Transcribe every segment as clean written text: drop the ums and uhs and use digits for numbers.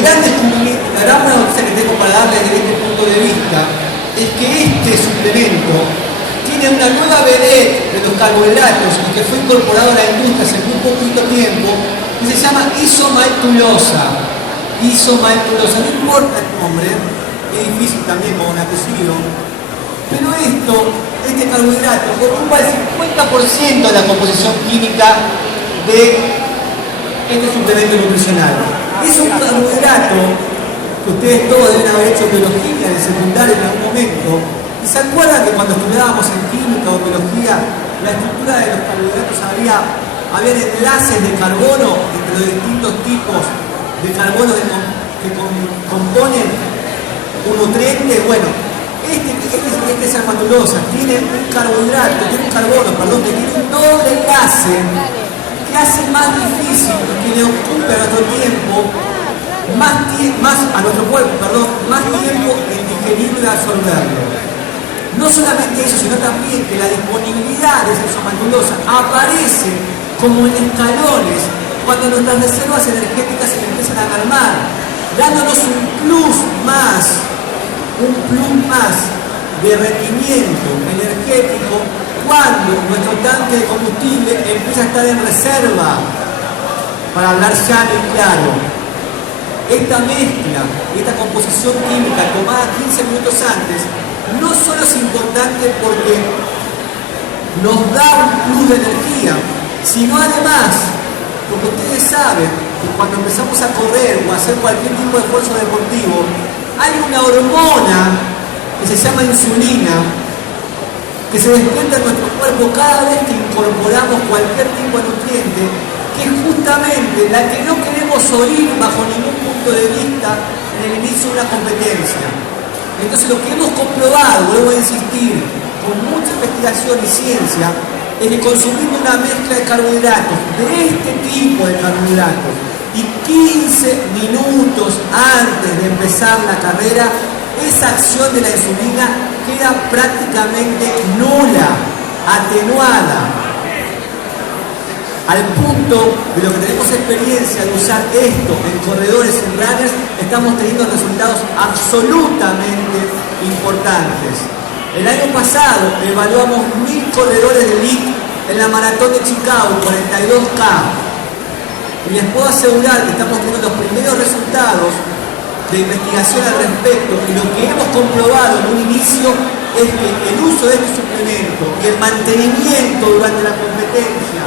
la gran noticia que tengo para darles desde este punto de vista es que este suplemento tiene una nueva vedette de los carbohidratos y que fue incorporado a la industria hace muy poquito tiempo, que se llama isomaltulosa. Isomaltulosa, no importa el nombre, es difícil también con un apellido, pero este carbohidrato ocupa el 50% de la composición química de este suplemento nutricional. Es un carbohidrato que ustedes todos deben haber hecho biología en el secundario en algún momento. ¿Y se acuerdan que cuando estudiábamos en química o biología, la estructura de los carbohidratos había enlaces de carbono entre los distintos tipos de carbono que componen un nutriente? Bueno, este es almatulosa, tiene un carbohidrato, tiene un carbono, perdón, que tiene un doble enlace que hace más difícil y que le ocupe a nuestro tiempo más tiempo en digerirlo y absorberlo. No solamente eso, sino también que la disponibilidad de esa isomaltulosa aparece como en escalones cuando nuestras reservas energéticas se empiezan a mermar, dándonos un plus más de rendimiento energético cuando nuestro tanque de combustible empieza a estar en reserva, para hablar llano y claro. Esta mezcla, esta composición química tomada 15 minutos antes, no solo es importante porque nos da un plus de energía, sino además, porque ustedes saben que cuando empezamos a correr o a hacer cualquier tipo de esfuerzo deportivo, hay una hormona que se llama insulina, que se despierta en nuestro cuerpo cada vez que incorporamos cualquier tipo de nutriente, que es justamente la que no queremos oír bajo ningún punto de vista en el inicio de una competencia. Entonces lo que hemos comprobado, vuelvo a insistir, con mucha investigación y ciencia, es que consumiendo una mezcla de carbohidratos, de este tipo de carbohidratos, y 15 minutos antes de empezar la carrera, esa acción de la insulina queda prácticamente nula, atenuada. Al punto de lo que tenemos experiencia de usar esto en corredores y runners, estamos teniendo resultados absolutamente importantes. El año pasado evaluamos 1000 corredores de elite en la maratón de Chicago, 42K. Y les puedo asegurar que estamos teniendo los primeros resultados de investigación al respecto, y lo que hemos comprobado en un inicio es que el uso de este suplemento y el mantenimiento durante la competencia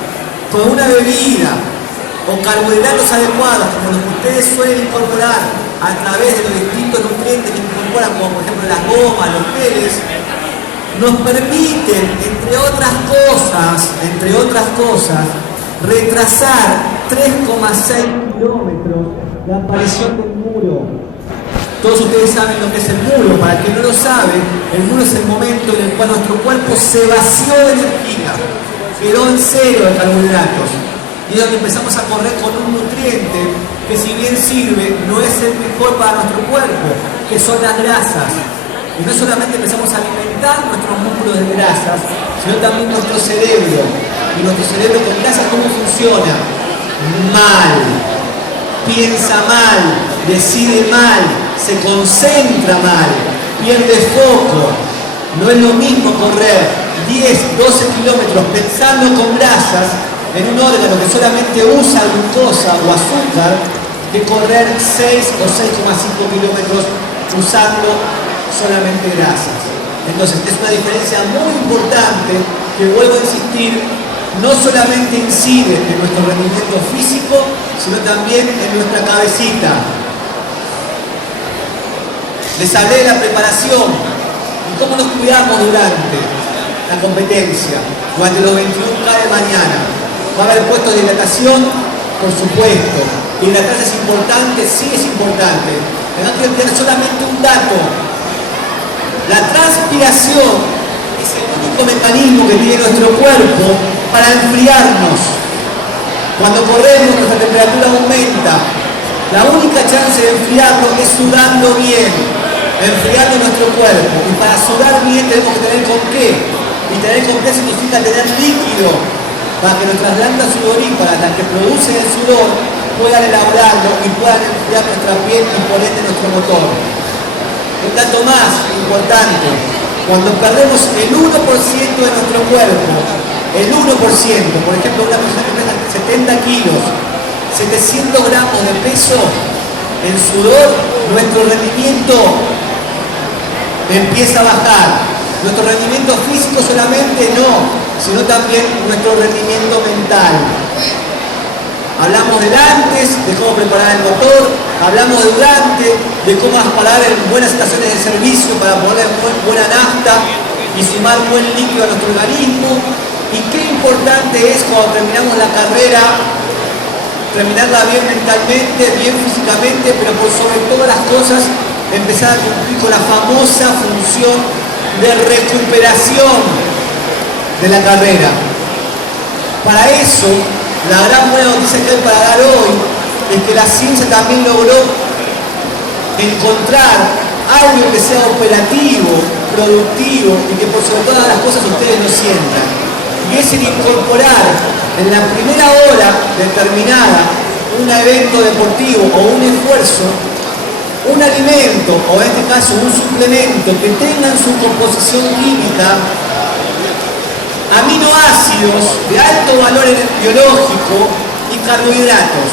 con una bebida o carbohidratos adecuados como los que ustedes suelen incorporar a través de los distintos nutrientes que incorporan, como por ejemplo las gomas, los geles, nos permiten, entre otras cosas, retrasar 3,6 kilómetros la aparición del muro. Todos ustedes saben lo que es el muro. Para el que no lo sabe, el muro es el momento en el cual nuestro cuerpo se vació de energía, quedó en cero de carbohidratos, y es donde empezamos a correr con un nutriente que, si bien sirve, no es el mejor para nuestro cuerpo, que son las grasas. Y no solamente empezamos a alimentar nuestros músculos de grasas, sino también nuestro cerebro. Y nuestro cerebro con grasas, ¿cómo funciona? Mal, piensa mal, decide mal, se concentra mal, pierde foco. No es lo mismo correr 10, 12 kilómetros pensando con grasas en un órgano que solamente usa glucosa o azúcar, que correr 6 o 6,5 kilómetros usando solamente grasas. Entonces es una diferencia muy importante que, vuelvo a insistir, no solamente incide en nuestro rendimiento físico, sino también en nuestra cabecita. Les hablé de la preparación y cómo nos cuidamos durante la competencia, durante los 21K de mañana. ¿Va a haber puestos de hidratación? Por supuesto. ¿Hidratarse es importante? Sí, es importante. Pero no quiero tener solamente un dato. La transpiración es el único mecanismo que tiene nuestro cuerpo para enfriarnos. Cuando corremos, nuestra temperatura aumenta. La única chance de enfriarnos es sudando bien, enfriando nuestro cuerpo. Y para sudar bien tenemos que tener con qué. Y tener con qué significa tener líquido, para que nuestras glándulas sudoríparas, las que producen el sudor, puedan elaborarlo y puedan enfriar nuestra piel y por ende nuestro motor. Un dato más importante, cuando perdemos el 1% de nuestro cuerpo, el 1%, por ejemplo, una persona que pesa 70 kilos, 700 gramos de peso en sudor, nuestro rendimiento empieza a bajar. Nuestro rendimiento físico solamente no, sino también nuestro rendimiento mental. Hablamos del antes, de cómo preparar el motor, hablamos del durante, de cómo parar en buenas estaciones de servicio para poner buena nafta y sumar buen líquido a nuestro organismo. Y qué importante es cuando terminamos la carrera, terminarla bien mentalmente, bien físicamente, pero por sobre todas las cosas, empezar a cumplir con la famosa función de recuperación de la carrera. Para eso, la gran buena noticia que hay para dar hoy es que la ciencia también logró encontrar algo que sea operativo, productivo y que por sobre todas las cosas ustedes lo sientan. Y es el incorporar en la primera hora determinada un evento deportivo o un esfuerzo, un alimento o en este caso un suplemento que tenga en su composición química aminoácidos de alto valor biológico y carbohidratos.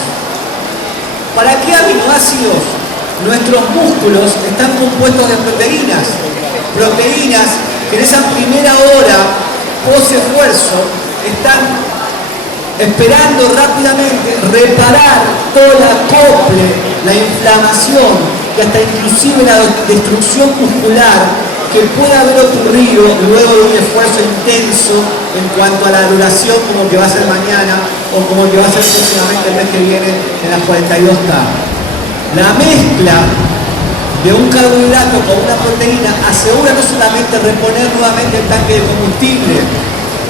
¿Para qué aminoácidos? Nuestros músculos están compuestos de proteínas. Proteínas que en esa primera hora post-esfuerzo están esperando rápidamente reparar todo el acople, la inflamación y hasta inclusive la destrucción muscular que puede haber ocurrido luego de un esfuerzo intenso en cuanto a la duración, como que va a ser mañana o como que va a ser próximamente el mes que viene en las 42K. La mezcla de un carbohidrato con una proteína asegura no solamente reponer nuevamente el tanque de combustible,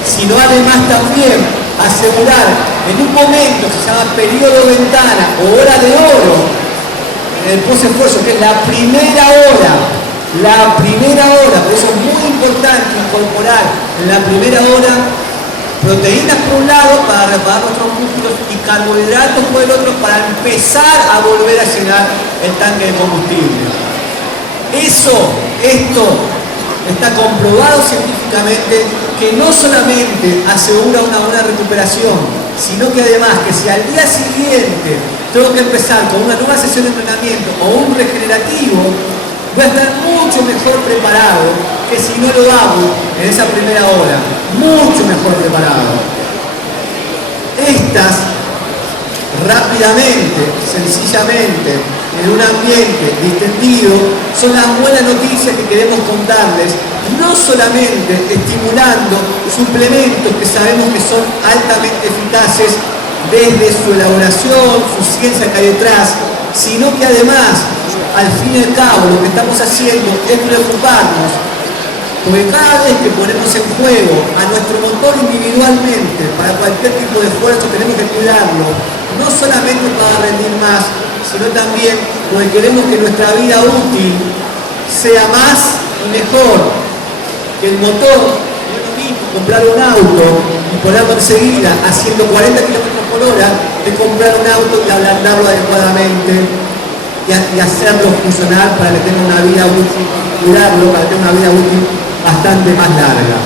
sino además también asegurar en un momento que se llama periodo ventana o hora de oro en el post-esfuerzo, que es la primera hora, por eso es muy importante incorporar en la primera hora proteínas por un lado para reparar nuestros músculos y carbohidratos por el otro para empezar a volver a llenar el tanque de combustible. Esto está comprobado científicamente que no solamente asegura una buena recuperación, sino que además que si al día siguiente tengo que empezar con una nueva sesión de entrenamiento o un regenerativo, voy a estar mucho mejor preparado que si no lo hago en esa primera hora. Mucho mejor preparado. Estas, rápidamente, sencillamente, en un ambiente distendido, son las buenas noticias que queremos contarles, no solamente estimulando suplementos que sabemos que son altamente eficaces desde su elaboración, su ciencia que hay detrás, sino que además, al fin y al cabo, lo que estamos haciendo es preocuparnos, porque cada vez que ponemos en juego a nuestro motor individualmente para cualquier tipo de esfuerzo tenemos que cuidarlo, no solamente para rendir más, sino también porque queremos que nuestra vida útil sea más y mejor, que el motor, no es lo mismo comprar un auto y ponerlo enseguida a 140 km/h de comprar un auto y ablandarlo adecuadamente y hacerlo funcionar para que tenga una vida útil, cuidarlo para que tenga una vida útil bastante más larga.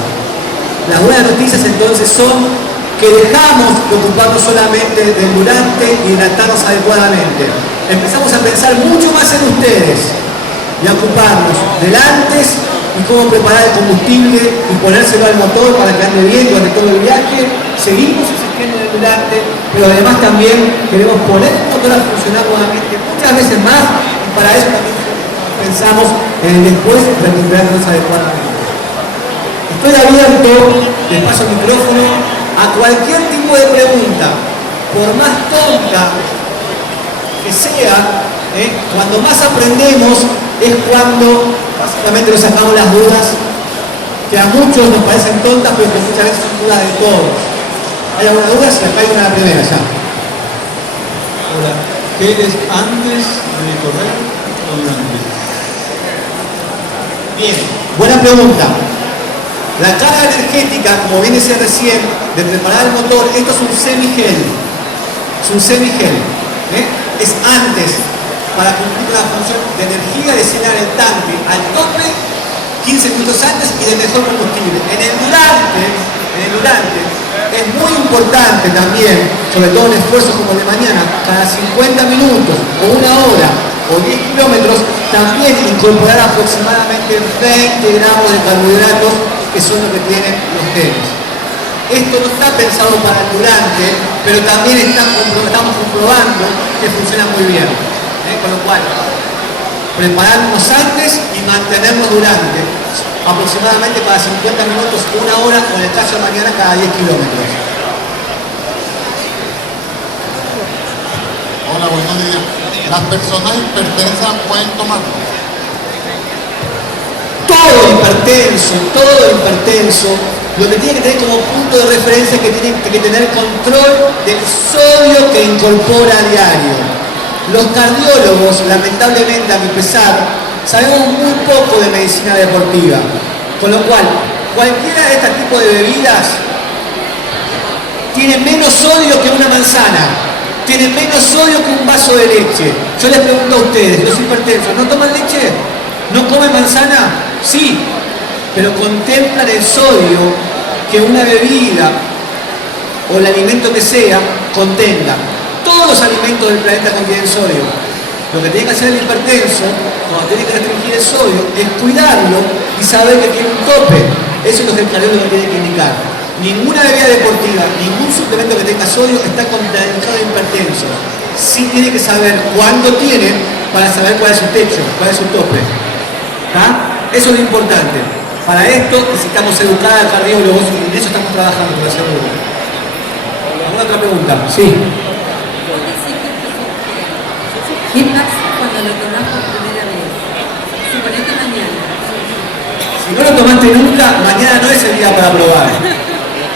Las buenas noticias entonces son que dejamos de ocuparnos solamente del durante y hidratarnos adecuadamente. Empezamos a pensar mucho más en ustedes y a ocuparnos del antes y cómo preparar el combustible y ponérselo al motor para que ande bien durante todo el viaje. Seguimos insistiendo en el durante, pero además también queremos poner el motor a funcionar nuevamente muchas veces más y para eso también pensamos en el después recuperarnos adecuadamente. Estoy abierto, les paso el micrófono, a cualquier tipo de pregunta, por más tonta que sea, cuando más aprendemos es cuando básicamente nos sacamos las dudas que a muchos nos parecen tontas, pero que muchas veces son dudas de todos. ¿Hay alguna duda? Si acá hay una primera ya. Hola, ¿qué es antes de correr o durante? Bien, buena pregunta. La carga energética, como bien decía recién, de preparar el motor, esto es un semigel. Es un semigel. Es antes, para cumplir la función de energía, de llenar el tanque al tope 15 minutos antes y de mejor combustible. En el durante es muy importante también, sobre todo en esfuerzos como el de mañana, cada 50 minutos o una hora o 10 kilómetros, también incorporar aproximadamente 20 gramos de carbohidratos, que son lo que tienen los genes. Esto no está pensado para el durante, pero también estamos comprobando que funciona muy bien. Con lo cual, prepararnos antes y mantenernos durante, aproximadamente cada 50 minutos, una hora, o en el caso de mañana, cada 10 kilómetros. Hola, buenos días. ¿Las personas hipertensas pueden tomarlo? Todo hipertenso, lo que tiene que tener como punto de referencia es que tiene que tener control del sodio que incorpora a diario. Los cardiólogos, lamentablemente, a mi pesar, sabemos muy poco de medicina deportiva, con lo cual cualquiera de este tipo de bebidas tiene menos sodio que una manzana, tiene menos sodio que un vaso de leche. Yo les pregunto a ustedes, los hipertensos, ¿no toman leche? ¿No comen manzana? Sí, pero contemplan el sodio que una bebida o el alimento que sea contenga. Todos los alimentos del planeta contienen sodio. Lo que tiene que hacer el hipertenso, cuando tiene que restringir el sodio, es cuidarlo y saber que tiene un tope. Eso es lo que el cardiólogo tiene que indicar. Ninguna bebida deportiva, ningún suplemento que tenga sodio está contraindicado en hipertenso. Sí tiene que saber cuándo tiene para saber cuál es su techo, cuál es su tope. ¿Tá? Eso es lo importante. Para esto necesitamos educar a cardiólogos y en eso estamos trabajando, por hacerlo. ¿Alguna otra pregunta? Sí. ¿Qué pasa cuando lo tomás por primera vez? Suponete mañana. Si no lo tomaste nunca, mañana no es el día para probar.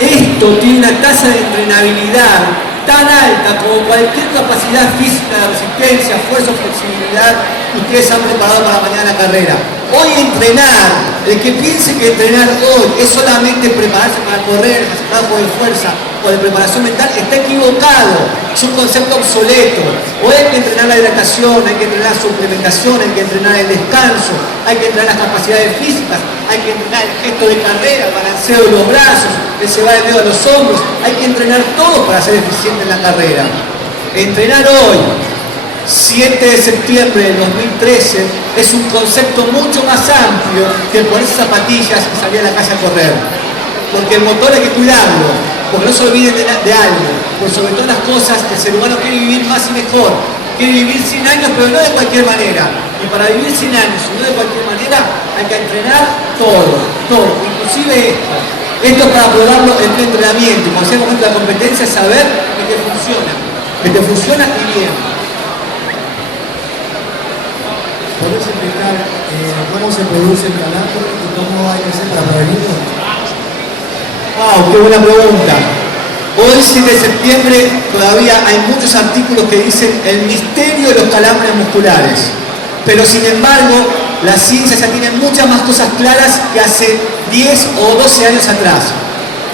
Esto tiene una tasa de entrenabilidad tan alta como cualquier capacidad física de resistencia, fuerza o flexibilidad que ustedes han preparado para mañana la carrera. Hoy entrenar, el que piense que entrenar hoy es solamente prepararse para correr, hacer trabajo de fuerza o de preparación mental, está equivocado. Es un concepto obsoleto. Hoy hay que entrenar la hidratación, hay que entrenar la suplementación, hay que entrenar el descanso, hay que entrenar las capacidades físicas, hay que entrenar el gesto de carrera, el balanceo de los brazos, el llevar el dedo a los hombros, hay que entrenar todo para ser eficiente en la carrera. Entrenar hoy, 7 de septiembre del 2013, es un concepto mucho más amplio que ponerse zapatillas y salir a la calle a correr. Porque el motor hay que cuidarlo, porque no se olviden de algo, por sobre todas las cosas, el ser humano quiere vivir más y mejor, quiere vivir 100 años, pero no de cualquier manera. Y para vivir 100 años, y no de cualquier manera, hay que entrenar todo, inclusive esto. Esto es para probarlo en tu entrenamiento, y cuando sea el momento de la competencia, saber que te funciona y bien. ¿Podés explicar cómo se produce el calambre y cómo hay que hacer para prevenirlo? ¡Wow! ¡Qué buena pregunta! Hoy, 7 de septiembre, todavía hay muchos artículos que dicen el misterio de los calambres musculares. Pero, sin embargo, la ciencia ya tiene muchas más cosas claras que hace 10 o 12 años atrás.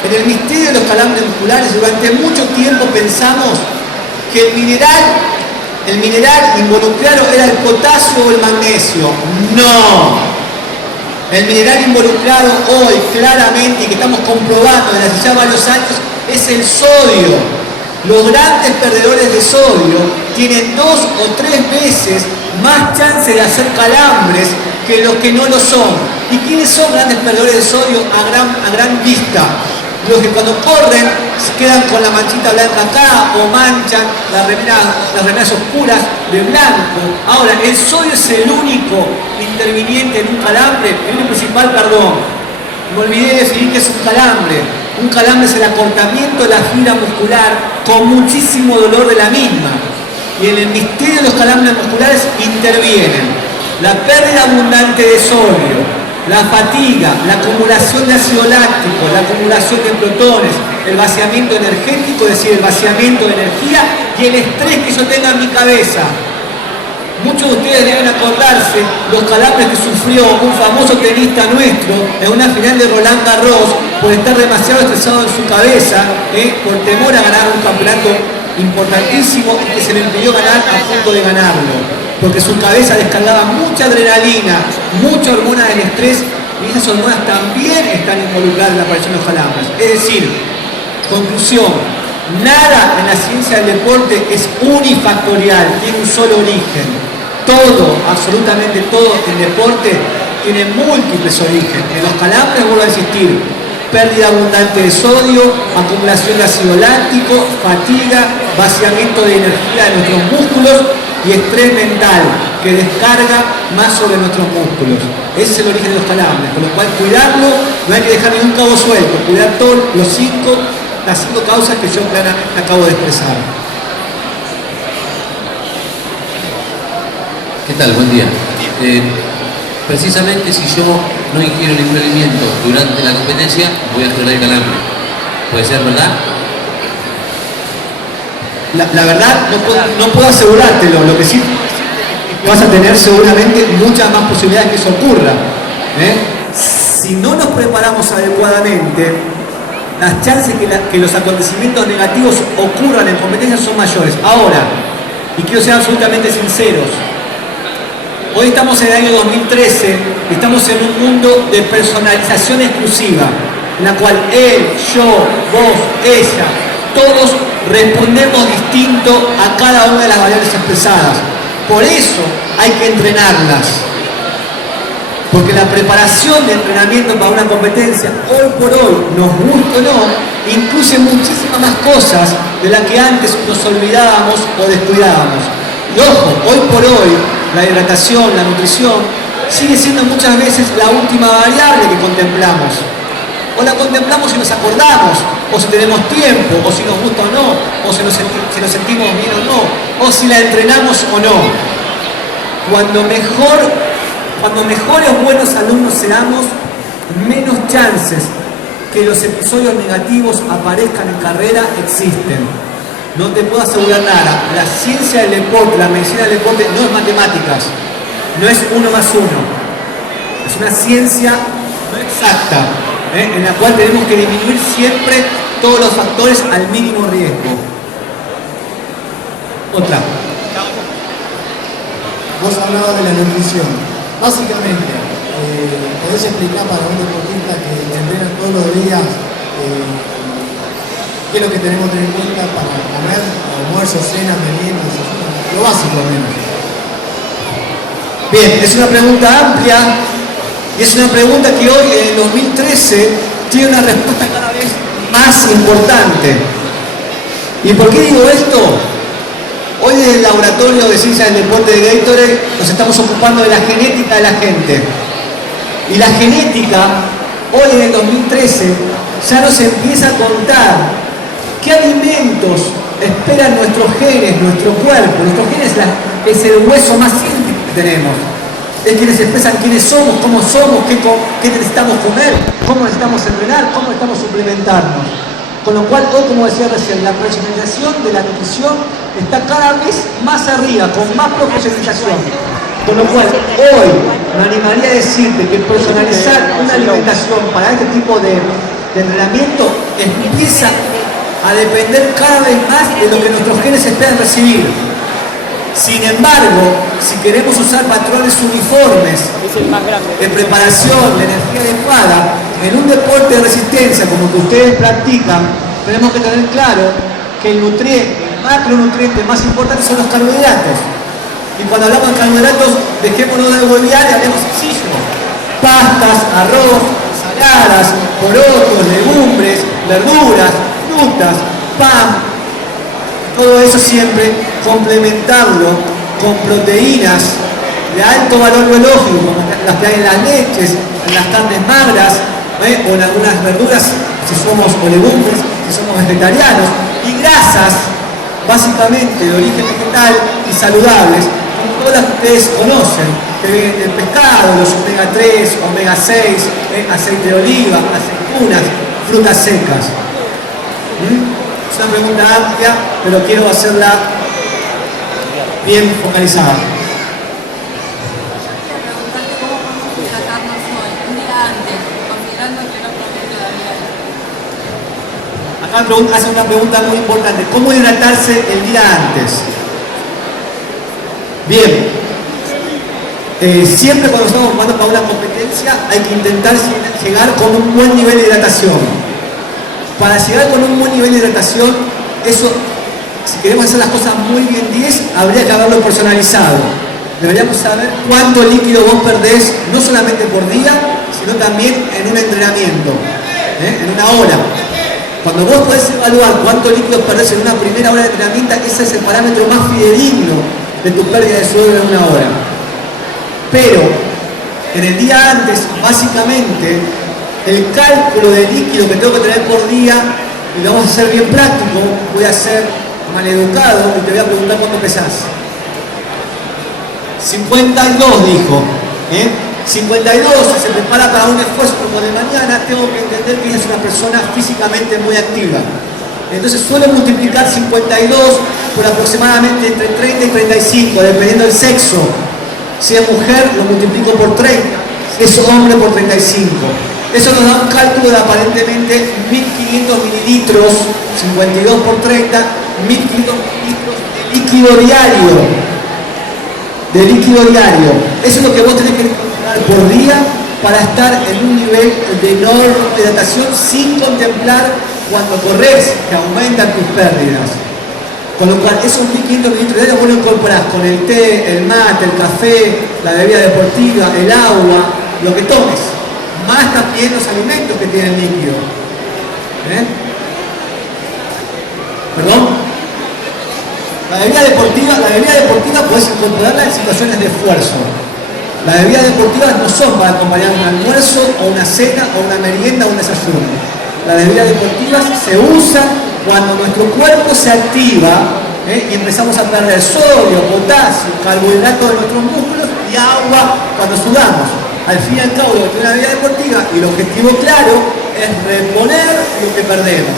En el misterio de los calambres musculares, durante mucho tiempo pensamos que el mineral involucrado era el potasio o el magnesio. ¡No! El mineral involucrado hoy, claramente, y que estamos comprobando desde hace ya varios años, es el sodio. Los grandes perdedores de sodio tienen 2 o 3 veces más chance de hacer calambres que los que no lo son. ¿Y quiénes son grandes perdedores de sodio a gran vista? Los que cuando corren se quedan con la manchita blanca acá o manchan las remeras oscuras de blanco. Ahora, el sodio es el único interviniente en un calambre, el único principal, me olvidé de definir qué es un calambre. Un calambre es el acortamiento de la fibra muscular con muchísimo dolor de la misma. Y en el misterio de los calambres musculares intervienen la pérdida abundante de sodio, la fatiga, la acumulación de ácido láctico, la acumulación de protones, el vaciamiento energético, es decir, el vaciamiento de energía y el estrés que yo tenga en mi cabeza. Muchos de ustedes deben acordarse los calambres que sufrió un famoso tenista nuestro en una final de Roland Garros por estar demasiado estresado en su cabeza, por temor a ganar un campeonato importantísimo y que se le impidió ganar a punto de ganarlo, porque su cabeza descargaba mucha adrenalina, mucha hormona del estrés, y esas hormonas también están involucradas en la aparición de los calambres. Es decir, conclusión, nada en la ciencia del deporte es unifactorial, tiene un solo origen. Todo, absolutamente todo en deporte tiene múltiples orígenes. En los calambres vuelvo a insistir, pérdida abundante de sodio, acumulación de ácido láctico, fatiga, vaciamiento de energía de nuestros músculos y estrés mental que descarga más sobre nuestros músculos. Ese es el origen de los calambres, con lo cual cuidarlo, no hay que dejar ningún cabo suelto, cuidar todas las cinco causas que yo claramente acabo de expresar. ¿Qué tal? Buen día. Precisamente si yo no ingiero ningún alimento durante la competencia, voy a generar calambre. ¿Puede ser verdad? La verdad, no puedo asegurártelo. Lo que sí vas a tener seguramente muchas más posibilidades que eso ocurra. Si no nos preparamos adecuadamente, las chances que los acontecimientos negativos ocurran en competencias son mayores. Ahora, y quiero ser absolutamente sinceros, hoy estamos en el año 2013, estamos en un mundo de personalización exclusiva, en la cual él, yo, vos, ella, todos respondemos distinto a cada una de las variables expresadas. Por eso hay que entrenarlas. Porque la preparación de entrenamiento para una competencia, hoy por hoy, nos guste o no, incluye muchísimas más cosas de las que antes nos olvidábamos o descuidábamos. Y ojo, hoy por hoy, la hidratación, la nutrición, sigue siendo muchas veces la última variable que contemplamos. O la contemplamos si nos acordamos, o si tenemos tiempo, o si nos gusta o no, o si nos sentimos bien o no, o si la entrenamos o no. Cuando mejores buenos alumnos seamos, menos chances que los episodios negativos aparezcan en carrera existen. No te puedo asegurar nada. La ciencia del deporte, la medicina del deporte no es matemáticas, no es 1 más 1. Es una ciencia no exacta, en la cual tenemos que disminuir siempre todos los factores al mínimo riesgo. Otra. Vos hablabas de la nutrición. Básicamente, ¿podés explicar para un deportista que entrena todos los días qué es lo que tenemos que tener en cuenta para comer, almuerzo, cena, merienda, lo básico al menos? Bien, es una pregunta amplia y es una pregunta que hoy, en el 2013, tiene una respuesta cada vez más importante. ¿Y por qué digo esto? Hoy desde el Laboratorio de Ciencias del Deporte de Gatorade nos estamos ocupando de la genética de la gente. Y la genética, hoy en el 2013, ya nos empieza a contar qué alimentos esperan nuestros genes, nuestro cuerpo. Nuestros genes es el hueso más científico que tenemos. Es quienes expresan quiénes somos, qué necesitamos comer, cómo necesitamos entrenar, cómo necesitamos suplementarnos. Con lo cual, hoy, como decía recién, la personalización de la nutrición está cada vez más arriba, con más profesionalización. Con lo cual, hoy me animaría a decirte que personalizar una alimentación para este tipo de entrenamiento empieza a depender cada vez más de lo que nuestros genes esperan recibir. Sin embargo, si queremos usar patrones uniformes de preparación, de energía adecuada, en un deporte de resistencia como el que ustedes practican, tenemos que tener claro que el macronutriente más importante son los carbohidratos. Y cuando hablamos de carbohidratos, dejémonos de huevear y hablemos sencillo. Pastas, arroz, ensaladas, porotos, legumbres, verduras, frutas, pan. Todo eso siempre complementarlo con proteínas de alto valor biológico, como las que hay en las leches, en las carnes magras, o en algunas verduras, si somos o legumbres, si somos vegetarianos, y grasas, básicamente de origen vegetal y saludables, como todas las que ustedes conocen, que vienen del pescado, los omega 3, omega 6, aceite de oliva, aceitunas, frutas secas. Es una pregunta amplia, pero quiero hacerla bien focalizada. Acá hace una pregunta muy importante. ¿Cómo hidratarse el día antes? Bien. Siempre cuando estamos jugando para una competencia hay que intentar llegar con un buen nivel de hidratación. Para llegar con un buen nivel de hidratación, eso, si queremos hacer las cosas muy bien 10, habría que haberlo personalizado. Deberíamos saber cuánto líquido vos perdés, no solamente por día, sino también en un entrenamiento, en una hora. Cuando vos podés evaluar cuánto líquido perdés en una primera hora de entrenamiento, ese es el parámetro más fidedigno de tu pérdida de sudor en una hora. Pero en el día antes, básicamente, el cálculo de líquido que tengo que tener por día, y lo vamos a hacer bien práctico, voy a ser maleducado y te voy a preguntar cuánto pesás. 52 dijo. 52, si se prepara para un esfuerzo como de mañana, tengo que entender que ella es una persona físicamente muy activa. Entonces suelo multiplicar 52 por aproximadamente entre 30 y 35, dependiendo del sexo. Si es mujer, lo multiplico por 30, si es hombre, por 35. Eso nos da un cálculo de aparentemente 1500 mililitros, 52 por 30, 1500 mililitros de líquido diario. De líquido diario. Eso es lo que vos tenés que encontrar por día para estar en un nivel de hidratación sin contemplar cuando corres, que aumentan tus pérdidas. Con lo cual, esos 1500 mililitros diarios vos lo incorporás con el té, el mate, el café, la bebida deportiva, el agua, lo que tomes. Más también los alimentos que tienen líquido. ¿Perdón? La bebida deportiva puedes incorporarla en situaciones de esfuerzo. Las bebidas deportivas no son para acompañar un almuerzo o una cena o una merienda o un desayuno. Las bebidas deportivas se usan cuando nuestro cuerpo se activa y empezamos a perder sodio, potasio, carbohidratos de nuestros músculos y agua cuando sudamos. Al fin y al cabo, lo que tiene una bebida deportiva y el objetivo claro es reponer lo que perdemos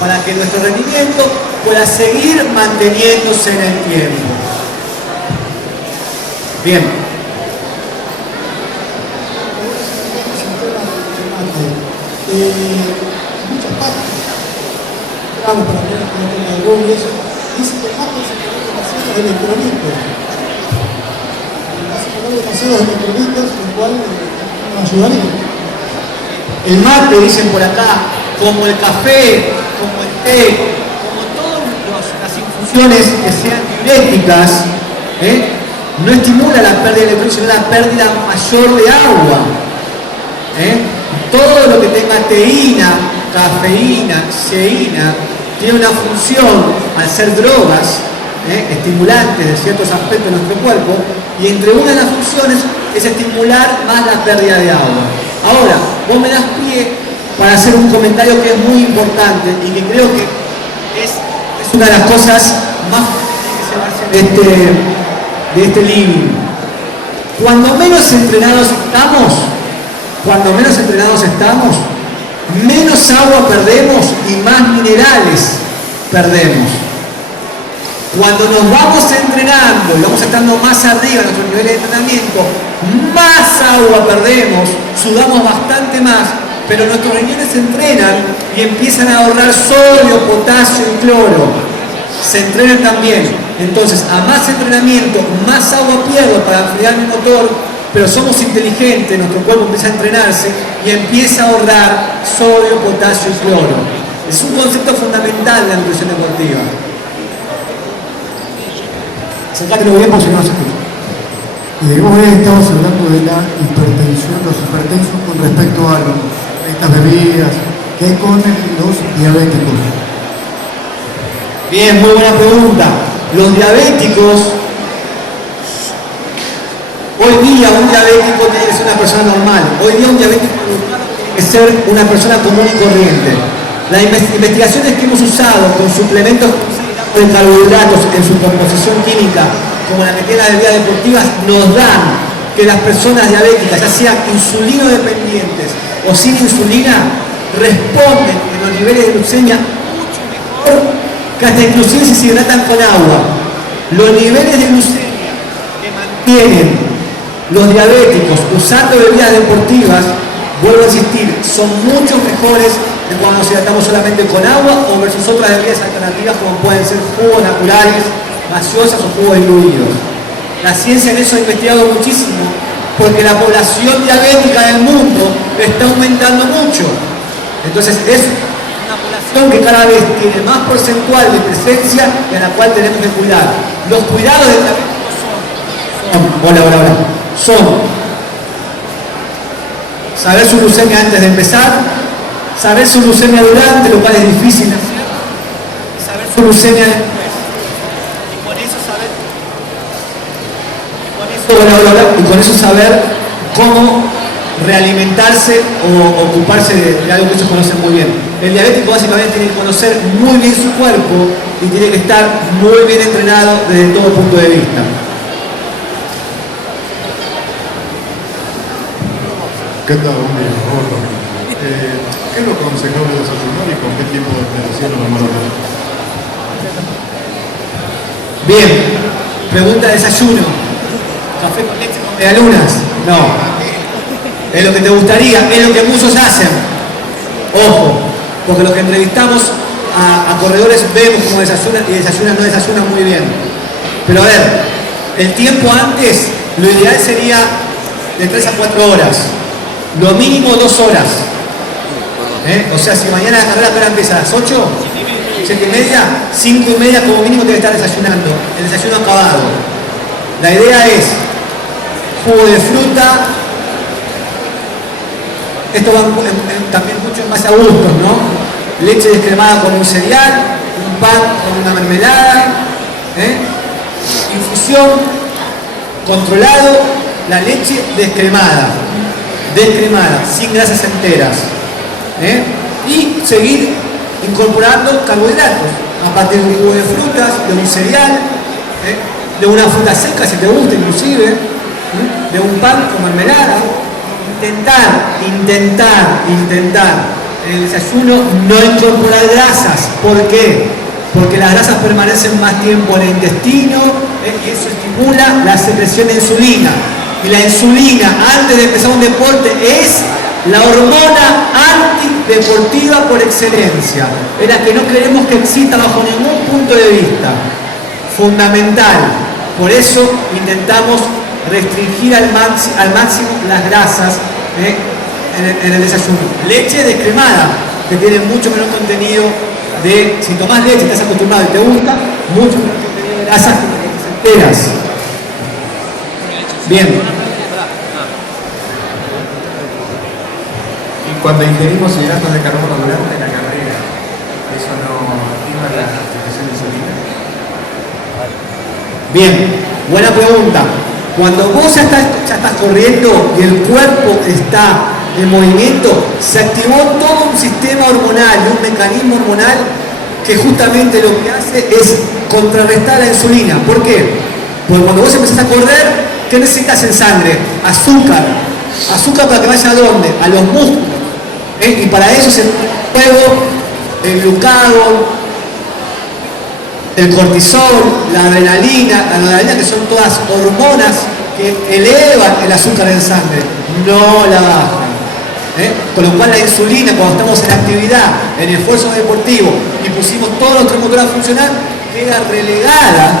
para que nuestro rendimiento pueda seguir manteniéndose en el tiempo. Bien. Muchas partes, para ver cómo tiene el Google, dice que el mate se pone demasiados electrolitos. Se pone demasiados electrolitos, lo cual nos ayudaría. El mate, dicen por acá, como el café, como el té, como todas las infusiones que sean diuréticas, no estimula la pérdida de electrolitos, sino la pérdida mayor de agua. Todo lo que tenga teína, cafeína, ceína, tiene una función al ser drogas, estimulantes de ciertos aspectos de nuestro cuerpo, y entre una de las funciones es estimular más la pérdida de agua. Ahora, vos me das pie para hacer un comentario que es muy importante y que creo que es una de las cosas más que se de este living. Cuando menos entrenados estamos, menos agua perdemos y más minerales perdemos. Cuando nos vamos entrenando y vamos estando más arriba en nuestro nivel de entrenamiento, más agua perdemos, sudamos bastante más, pero nuestros riñones se entrenan y empiezan a ahorrar sodio, potasio y cloro. Se entrenan también. Entonces, a más entrenamiento, más agua pierdo para enfriar mi motor, pero somos inteligentes, nuestro cuerpo empieza a entrenarse y empieza a ahorrar sodio, potasio y cloro. Es un concepto fundamental de la nutrición deportiva. Sacátelo bien porque si no se escucha. Hoy estamos hablando de la hipertensión, los hipertensos con respecto a estas bebidas, ¿qué hay con los diabéticos? Bien, muy buena pregunta. Los diabéticos, hoy día un diabético tiene que ser una persona normal. Hoy día un diabético tiene que ser una persona común y corriente. Las investigaciones que hemos usado con suplementos de carbohidratos en su composición química, como la que tiene las bebidas deportivas, nos dan que las personas diabéticas, ya sean insulino dependientes o sin insulina, responden en los niveles de glucemia mucho mejor que hasta inclusive si se hidratan con agua. Los niveles de glucemia que mantienen los diabéticos usando bebidas deportivas, vuelvo a insistir, son mucho mejores de cuando nos hidratamos solamente con agua o versus otras bebidas alternativas como pueden ser jugos naturales, gaseosas o jugos diluidos. La ciencia en eso ha investigado muchísimo porque la población diabética del mundo está aumentando mucho. Entonces es una población que cada vez tiene más porcentual de presencia y a la cual tenemos que cuidar. Los cuidados del diabético son saber su glucemia antes de empezar, saber su glucemia durante, lo cual es difícil de hacer, y saber su glucemia después. Y con eso saber cómo realimentarse o ocuparse de algo que ellos conocen muy bien. El diabético básicamente tiene que conocer muy bien su cuerpo y tiene que estar muy bien entrenado desde todo punto de vista. ¿Qué tal? Buen día, Roberto. ¿Qué es lo aconsejable desayunar y con qué tipo de preparación normalmente? Bien, pregunta de desayuno. ¿Café con leche con medialunas? No. Es lo que te gustaría, es lo que muchos hacen. Ojo, porque los que entrevistamos a corredores vemos cómo desayunan y no desayunan muy bien. Pero a ver, el tiempo antes, lo ideal sería de 3 a 4 horas. Lo mínimo 2 horas. O sea, si mañana la carrera apenas empieza a las 8, 7:30, 5:30 como mínimo debe estar desayunando. El desayuno acabado. La idea es jugo de fruta. Esto va también mucho en base a gustos, ¿no? Leche descremada con un cereal, un pan con una mermelada, infusión, controlado, la leche descremada, sin grasas enteras, y seguir incorporando carbohidratos a partir de un jugo de frutas, de un cereal, de una fruta seca si te gusta inclusive, de un pan con mermelada. Intentar en el desayuno no incorporar grasas. ¿Por qué? Porque las grasas permanecen más tiempo en el intestino, y eso estimula la secreción de insulina. Y la insulina antes de empezar un deporte es la hormona antideportiva por excelencia, es la que no queremos que exista bajo ningún punto de vista. Fundamental. Por eso intentamos restringir al máximo las grasas en el desayuno. Leche descremada, que tiene mucho menos contenido de, si tomás leche, estás acostumbrado y te gusta, mucho menos contenido de grasas enteras. Bien. Y cuando ingerimos hidratos de carbono durante la carrera, ¿eso no activa la secreción de insulina? Bien, buena pregunta. Cuando vos ya estás corriendo y el cuerpo está en movimiento, se activó todo un sistema hormonal y un mecanismo hormonal que justamente lo que hace es contrarrestar la insulina. ¿Por qué? Porque cuando vos empezás a correr, ¿qué necesitas en sangre? Azúcar. ¿Azúcar para que vaya a dónde? A los músculos. Y para eso se pone en juego el glucagón, el cortisol, la adrenalina, que son todas hormonas que elevan el azúcar en sangre, no la bajan. Con lo cual la insulina, cuando estamos en actividad, en esfuerzo deportivo y pusimos todo nuestro motor a funcionar, queda relegada,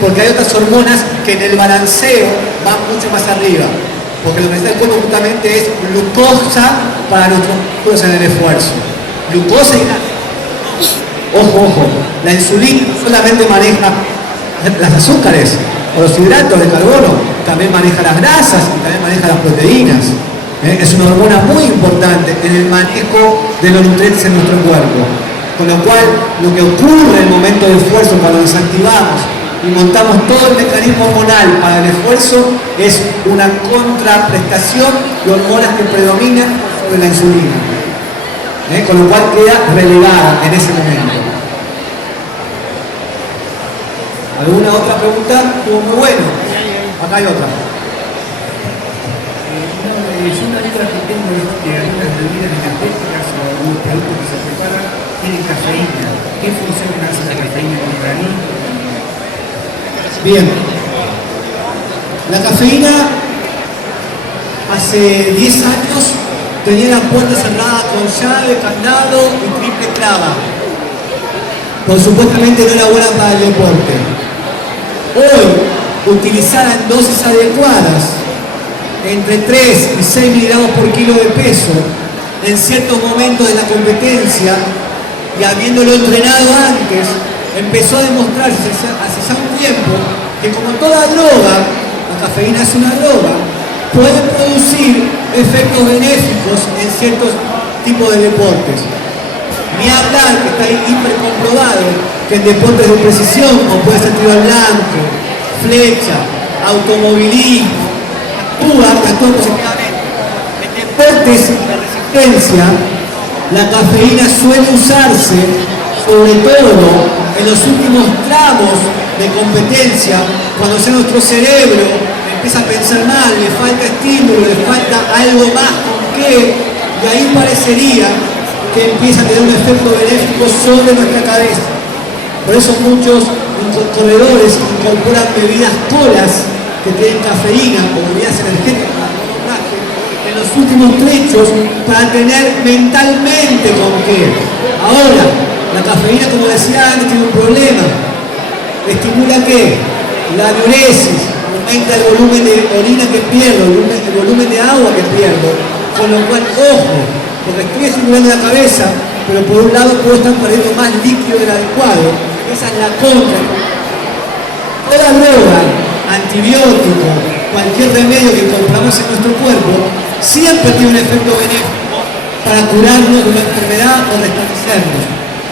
porque hay otras hormonas que en el balanceo van mucho más arriba. Porque lo que necesita el cuerpo justamente es glucosa para nuestros músculos en el esfuerzo. Glucosa y grasa. Ojo, la insulina no solamente maneja las azúcares o los hidratos de carbono, también maneja las grasas y también maneja las proteínas. Es una hormona muy importante en el manejo de los nutrientes en nuestro cuerpo. Con lo cual, lo que ocurre en el momento de esfuerzo, cuando nos activamos y montamos todo el mecanismo hormonal para el esfuerzo, es una contraprestación de hormonas que predominan sobre la insulina. Con lo cual queda relegada en ese momento. ¿Alguna otra pregunta? Estuvo muy bueno. Acá hay otra. Yo una duda que tengo es que algunas bebidas energéticas o algunos productos que se preparan tienen cafeína. ¿Qué función hace la cafeína en el organismo? Bien. La cafeína hace 10 años tenía la puerta cerrada con llave, candado y triple traba. Por supuestamente no era buena para el deporte. Hoy, utilizada en dosis adecuadas, entre 3 y 6 miligramos por kilo de peso, en ciertos momentos de la competencia, y habiéndolo entrenado antes, empezó a demostrarse hace ya un tiempo que, como toda droga, la cafeína es una droga, puede producir efectos benéficos en ciertos tipos de deportes. Ni hablar, que está hipercomprobado, que en deportes de precisión, como puede ser tiro al blanco, flecha, automovilismo, todo positivamente. En deportes de resistencia, la cafeína suele usarse sobre todo en los últimos tramos de competencia, cuando ya nuestro cerebro empieza a pensar mal, le falta estímulo, le falta algo más con qué, y ahí parecería que empieza a tener un efecto benéfico sobre nuestra cabeza. Por eso muchos corredores incorporan bebidas colas que tienen cafeína o bebidas energéticas en los últimos trechos para tener mentalmente con qué. Ahora, la cafeína, como decía antes, tiene un problema. ¿Estimula qué? La diuresis, aumenta el volumen de orina que pierdo, el volumen de agua que pierdo, con lo cual, ojo, porque estoy estimulando la cabeza, pero por un lado puedo estar perdiendo más líquido del adecuado. Esa es la contra. Toda droga, antibiótico, cualquier remedio que compramos en nuestro cuerpo, siempre tiene un efecto benéfico para curarnos de una enfermedad o restablecernos,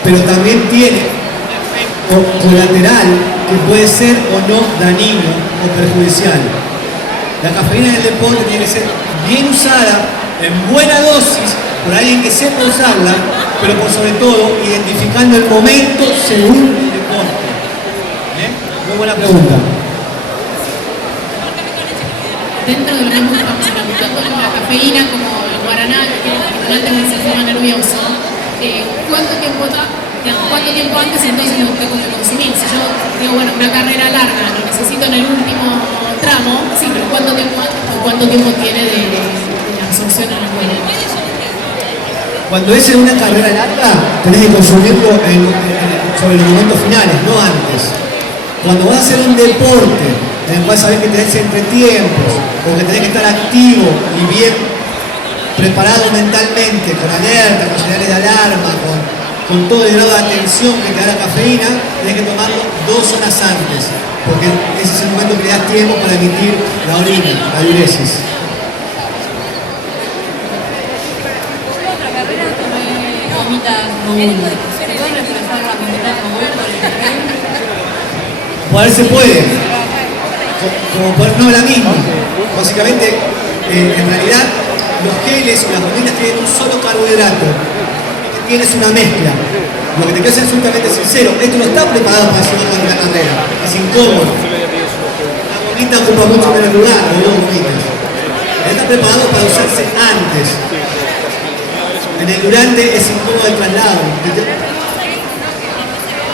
pero también tiene un efecto colateral que puede ser o no dañino o perjudicial. La cafeína en el deporte tiene que ser bien usada, en buena dosis, por alguien que sepa usarla, pero por sobre todo identificando el momento según el deporte. Muy buena pregunta. Dentro de lo mismo que estamos hablando, tanto como la cafeína como el guaraná, que tiene estimulantes del sistema nervioso, ¿cuánto tiempo antes entonces lo tengo que consumir? Si yo digo, bueno, una carrera larga, lo necesito en el último tramo, sí, pero ¿cuánto tiempo antes o cuánto tiempo tiene de absorción en el cuerpo? Cuando es en una carrera larga, tenés que consumirlo sobre los momentos finales, no antes. Cuando vas a hacer un deporte en el cual sabés que tenés entretiempos, o que tenés que estar activo y bien preparado mentalmente, con alerta, con señales de alarma, con todo el grado de atención que te da la cafeína, tenés que tomarlo 2 horas antes, porque ese es el momento que le das tiempo para emitir la orina, la diuresis. Poder se puede, como poder no la misma. Básicamente, en realidad, los geles o las gomitas tienen un solo carbohidrato. Tienes una mezcla. Lo que te quiero ser absolutamente sincero, esto no está preparado para hacer una carrera, es incómodo. La gomita ocupa mucho menos lugar, o 2 gomitas. Está preparado para usarse antes. En el durante es incómodo el traslado.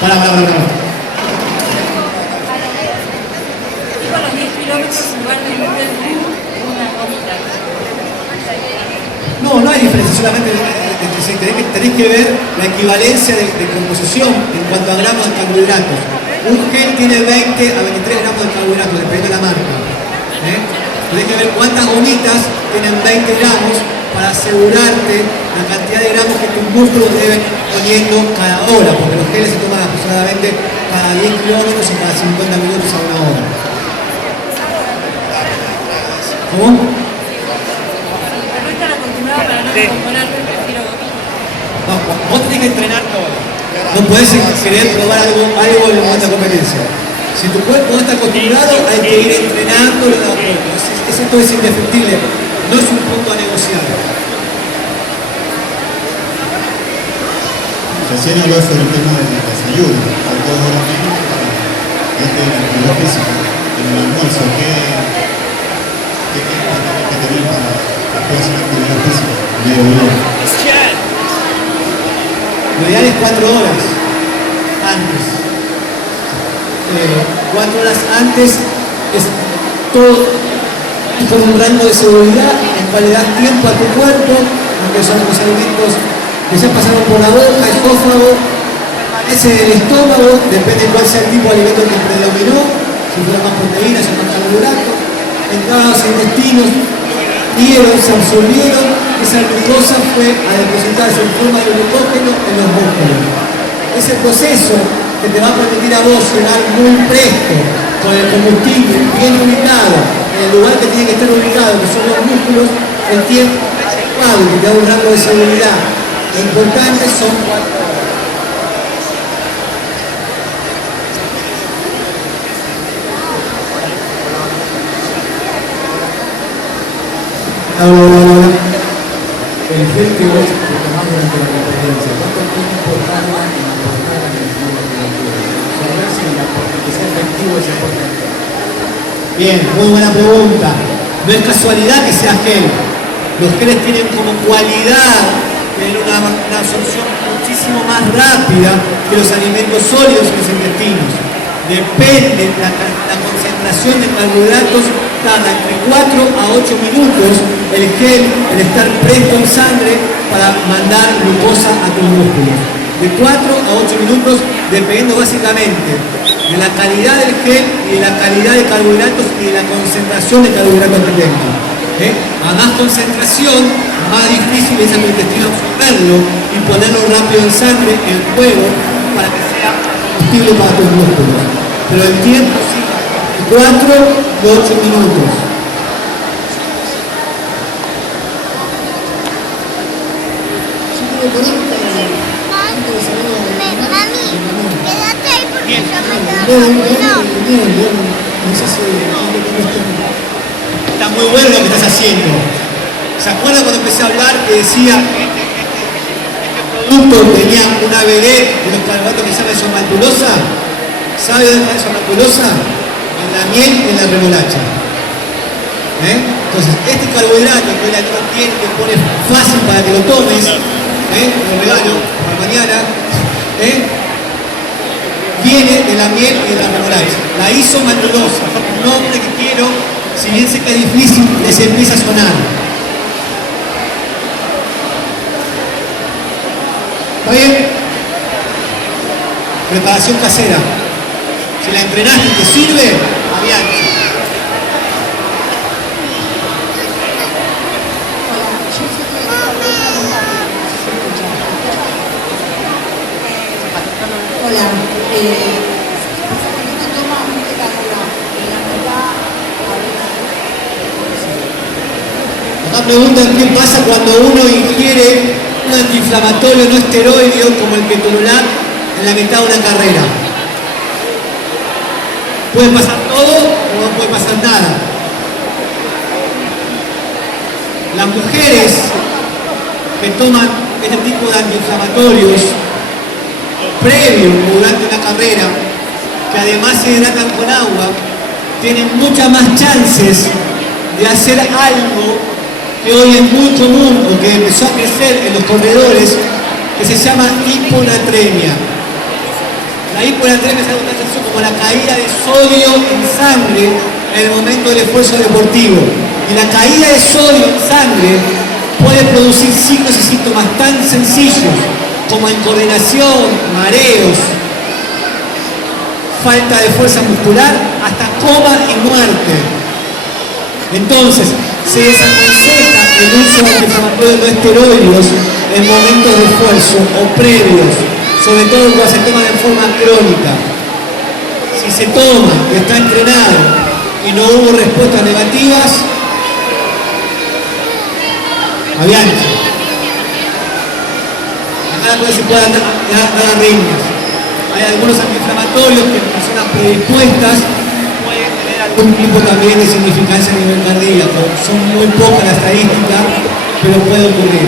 Para. No hay diferencia, solamente tenés que ver la equivalencia de composición en cuanto a gramos de carbohidratos. Un gel tiene 20 a 23 gramos de carbohidratos, depende de la marca. Tenés que ver cuántas gomitas tienen 20 gramos para asegurarte la cantidad de gramos que tus músculos deben ir poniendo cada hora, porque los geles se toman aproximadamente cada 10 kilómetros y cada 50 minutos a 1 hora. ¿Cómo? No, vos tenés que entrenar todo. No podés querer probar algo en el momento de competencia. Si tu cuerpo no está acostumbrado, hay que ir entrenando de a poco. Esto es indefectible, no es un punto a negociar. Recién habló sobre el tema del desayuno, sobre todo ahora mismo para la actividad física. En el almuerzo, ¿qué tenés para hacer actividad física? Lo ideal es 4 horas antes. 4 horas antes es todo con un rango de seguridad en cual le das tiempo a tu cuerpo aunque son los alimentos que ya pasaron por la boca, esófago, permanecen en el estómago, depende de cuál sea el tipo de alimento que predominó, si fuera más proteínas o más carbohidratos, entraron a los intestinos, dieron, se absorbieron, esa glucosa fue a depositarse en forma de glucógeno en los músculos. Ese proceso que te va a permitir a vos llegar muy presto, con el combustible bien ubicado, en el lugar que tiene que estar ubicado, que son los músculos, el tiempo adecuado, que te da un rango de seguridad importante, son 4 horas. El gel que vos tomás durante la competencia, ¿cuánto tiempo tarda en aportar la energía de la temperatura? Saber si que sea efectivo es importante. Bien, muy buena pregunta. No es casualidad que sea gel. Los geles tienen como cualidad tener una absorción muchísimo más rápida que los alimentos sólidos en los intestinos. Depende, la concentración de carbohidratos tarda entre 4 a 8 minutos el gel, el estar presto en sangre para mandar glucosa a tus músculos. De 4 a 8 minutos, dependiendo básicamente de la calidad del gel y de la calidad de carbohidratos y de la concentración de carbohidratos que tenga. A más concentración, más difícil es al intestino absorberlo y ponerlo rápido en sangre, en juego, para que sea combustible para tus músculos. Pero el tiempo sí, 4 o 8 minutos. Está muy bueno lo que estás haciendo. ¿Se acuerdan cuando empecé a hablar que decía que este producto tenía una vegué de los carbohidratos que se llama isomaltulosa? ¿Sabe dónde está la isomaltulosa? En la miel y en la remolacha. Entonces, este carbohidrato que hoy la tiene, que pone fácil para que lo tomes, lo regalo para mañana, viene de la miel y de la remolacha. La isomaltulosa, un nombre que quiero, si bien sé que es difícil, les empieza a sonar. ¿Está bien? Preparación casera. Si la entrenaste y te sirve, aviante. Hola, Acá preguntan qué pasa cuando uno ingiere un antiinflamatorio no esteroideo como el ketorolac en la mitad de una carrera. ¿Puede pasar todo o no puede pasar nada? Las mujeres que toman este tipo de antiinflamatorios previo o durante una carrera, que además se hidratan con agua, tienen muchas más chances de hacer algo que hoy es muy común o que empezó a crecer en los corredores, que se llama hiponatremia. La hiponatremia es algo tan sencillo como la caída de sodio en sangre en el momento del esfuerzo deportivo. Y la caída de sodio en sangre puede producir signos y síntomas tan sencillos como incoordinación, mareos, falta de fuerza muscular, hasta coma y muerte. Entonces, se desaconseja el uso de antiinflamatorios no esteroideos en momentos de esfuerzo o previos, sobre todo cuando se toman en forma crónica. Si se toma y está entrenado y no hubo respuestas negativas, aviante. Acá después se pueden dar arritmias. Hay algunos antiinflamatorios que en personas predispuestas pueden tener algún tipo también de significancia a nivel cardíaco. Son muy pocas las estadísticas, pero puede ocurrir.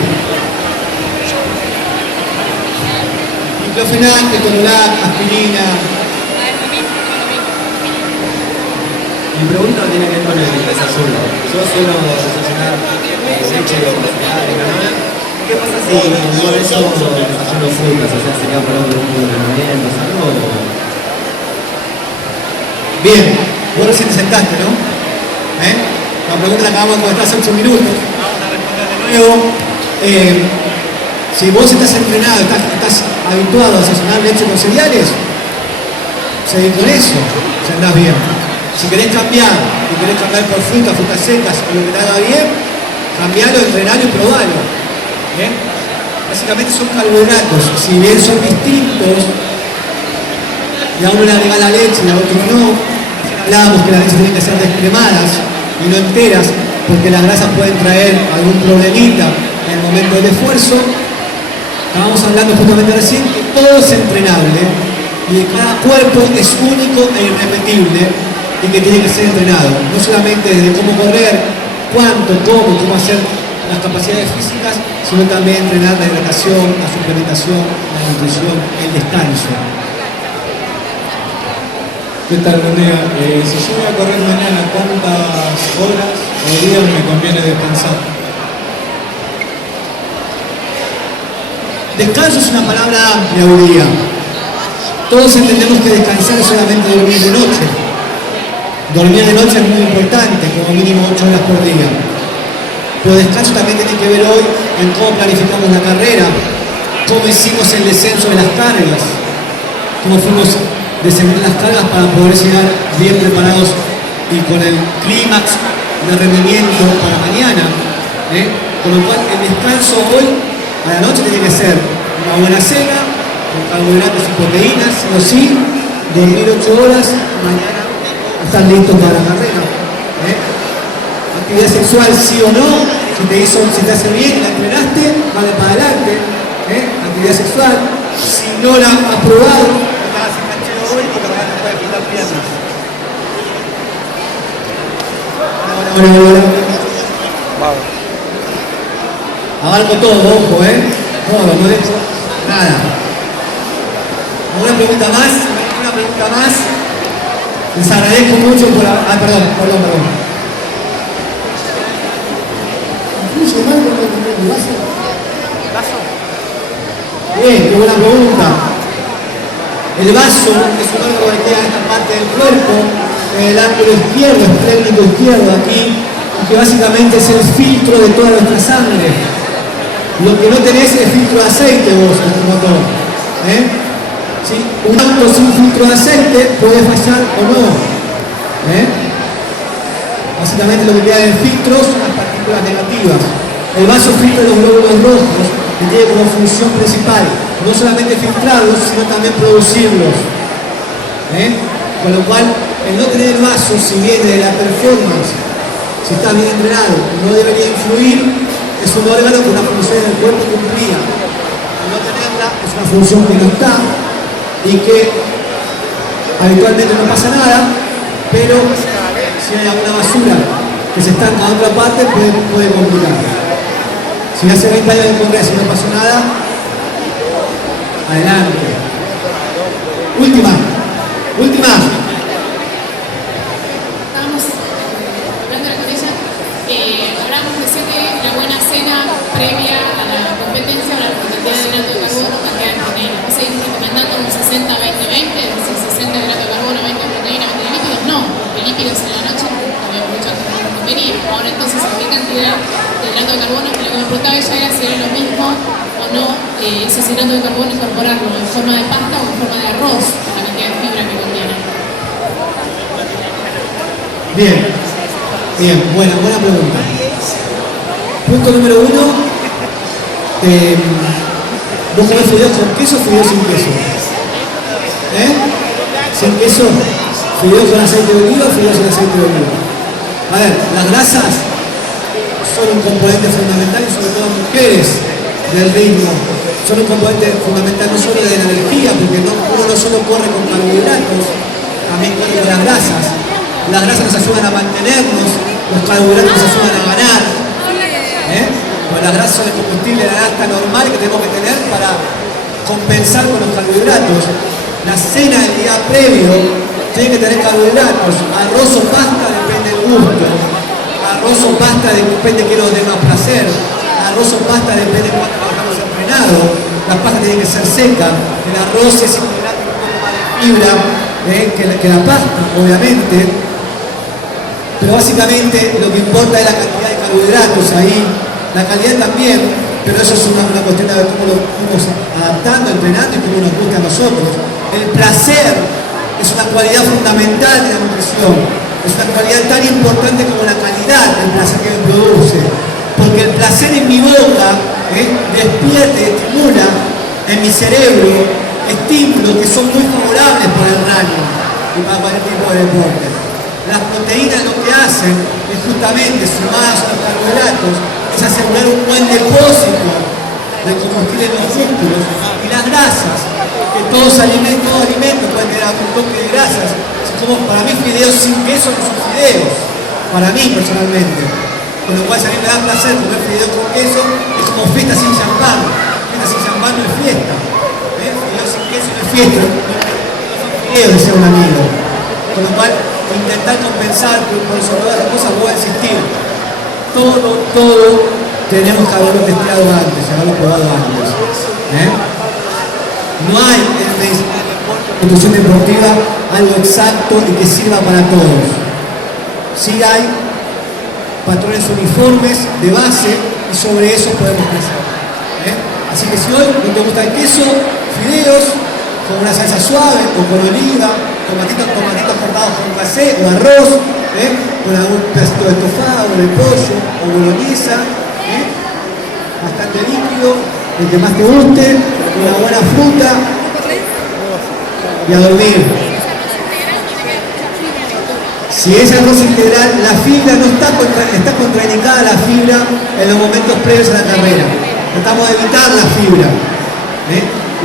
Diclofenac, ketorolac, aspirina. Mi pregunta tiene que ver con el desayuno. Yo suelo desayunar leche o granola. ¿Qué pasa si por eso desayuno frutas? O sea, sería para un entrenamiento, algo. Bien, vos recién te sentaste, ¿no? La pregunta la acabamos de contestar hace 8 minutos. Vamos a responder de nuevo. Si vos estás entrenado, estás habituado a desayunar leche con cereales, seguí con eso, si andás bien. Si querés cambiar, por frutas secas, o lo que te haga bien, cambialo, entrenalo y probalo. Básicamente son carbohidratos, si bien son distintos, y a uno le agrega la leche y a otro no. Hablábamos que las leches tienen que ser descremadas y no enteras, porque las grasas pueden traer algún problemita en el momento del esfuerzo. Estábamos hablando justamente recién que todo es entrenable y que cada cuerpo es único e irrepetible y que tiene que ser entrenado. No solamente desde cómo correr, cuánto, cómo hacer las capacidades físicas, sino también entrenar la hidratación, la suplementación, la nutrición, el descanso. ¿Qué tal, Renea? Si yo voy a correr mañana, ¿cuántas horas o días me conviene descansar? Descanso es una palabra amplia hoy día. Todos entendemos que descansar es solamente dormir de noche. Dormir de noche es muy importante, como mínimo 8 horas por día. Pero descanso también tiene que ver hoy en cómo planificamos la carrera, cómo hicimos el descenso de las cargas, cómo fuimos descendiendo las cargas para poder llegar bien preparados y con el clímax de rendimiento para mañana. Con lo cual el descanso hoy a la noche tiene que ser una buena cena, con carbohidratos y proteínas, sí o sí, dormir 8 horas, mañana estar listos para la carrera. Actividad sexual sí o no, si te hace bien, la entrenaste, vale para adelante. Actividad sexual, si no la has probado, no te hagas el canchero hoy porque mañana puedes pintar piernas. Bueno. Abarco todo, ojo, todo, no dejo nada. ¿Alguna pregunta más? Les agradezco mucho por... perdón. ¿Influye mal cuando tenés el vaso? Bien, qué buena pregunta. El vaso es un órgano que queda en esta parte del cuerpo, en el ángulo izquierdo, esplénico izquierdo aquí, que básicamente es el filtro de toda nuestra sangre. Lo que no tenés es filtro de aceite vos en tu motor. ¿Sí? Un auto sin filtro de aceite puede fallar o no. Básicamente lo que queda en el filtro son las partículas negativas. El vaso filtra los glóbulos rojos que tiene como función principal no solamente filtrarlos, sino también producirlos. Con lo cual, el no tener vaso, si viene de la performance, si está bien entrenado, no debería influir. Es un órgano que una función del cuerpo cumplía. Al no tenerla, es una función que no está y que habitualmente no pasa nada, pero si hay alguna basura que se estanca en otra parte, puede complicar. Si hace 20 años de correr y no pasó nada, adelante. Última. Estábamos hablando de la competencia. Hablamos de que la buena cena previa a la competencia o la cantidad de hidrato de carbono, cantidad de proteína. ¿Vos seguís recomendando un 60-20-20? Es decir, 60 hidratos de carbono, 20 de proteína, 20 de lípidos. No, porque lípidos en la noche había mucho antes de convenir. Ahora entonces, ¿a qué cantidad de hidrato de carbono? Lo que me preguntaba ella era si era lo mismo o no esos hidratos de carbono incorporarlo en forma de pasta o en forma de arroz, la cantidad de fibra que contiene. Bien, buena pregunta. Punto número 1, ¿vos comés fideos con queso o fideos sin queso? ¿Sin queso? ¿Fideos con aceite de oliva o fideos sin aceite de oliva? A ver, las grasas son un componente fundamental y sobre todo mujeres del ritmo. Son un componente fundamental no solo de la energía, porque uno no solo corre con carbohidratos, también corre con las grasas. Las grasas nos ayudan a mantenernos, los carbohidratos nos ayudan a ganar. Pues las grasas son el combustible, la gasta normal que tenemos que tener para compensar con los carbohidratos. La cena del día previo tiene que tener carbohidratos. Arroz o pasta depende del gusto. Arroz o pasta depende de qué nos dé más placer. Arroz o pasta depende de cuánto trabajamos entrenado. La pasta tiene que ser seca. El arroz es integrante un poco más de fibra que la pasta, obviamente. Pero básicamente lo que importa es la cantidad de carbohidratos ahí. La calidad también, pero eso es una cuestión de cómo lo fuimos adaptando, entrenando y cómo nos gusta a nosotros. El placer es una cualidad fundamental de la nutrición, es una cualidad tan importante como la calidad del placer que me produce, porque el placer en mi boca despierta y estimula en mi cerebro estímulos que son muy favorables para el running y para cualquier tipo de deporte. Las proteínas lo que hacen es justamente, sumadas a los carbohidratos, es asegurar un buen depósito de combustible en los músculos, y las grasas, que todo alimento puede tener algún toque de grasas. Es como, para mí, fideos sin queso no son fideos, para mí personalmente. Con lo cual, si a mí me da placer comer fideos con queso, es como fiesta sin champán. Fiesta sin champán no es fiesta. Fideos sin queso no es fiesta. No son fideos, decía un amigo. Con lo cual, intentar compensar por sobre todas las cosas, voy a insistir. Todo tenemos que haberlo testeado antes, haberlo probado antes. No hay en la nutrición deportiva algo exacto y que sirva para todos. Sí hay patrones uniformes de base y sobre eso podemos crecer. Así que si hoy no te gusta el queso, fideos con una salsa suave o con oliva, tomatitos cortados con casé o arroz, con algún pedacito de estofado, de pollo o boloñesa, bastante líquido, el que más te guste, una buena fruta y a dormir. Si es arroz integral, la fibra no está contraindicada la fibra en los momentos previos a la carrera. Tratamos de evitar la fibra.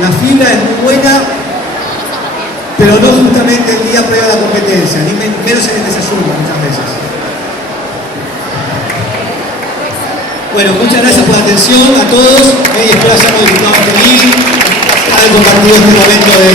La fibra es muy buena, pero no justamente el día previo a la competencia, ni menos en el desayuno muchas veces. Bueno, muchas gracias por la atención a todos y espero habernos disfrutado feliz, haber compartido este momento de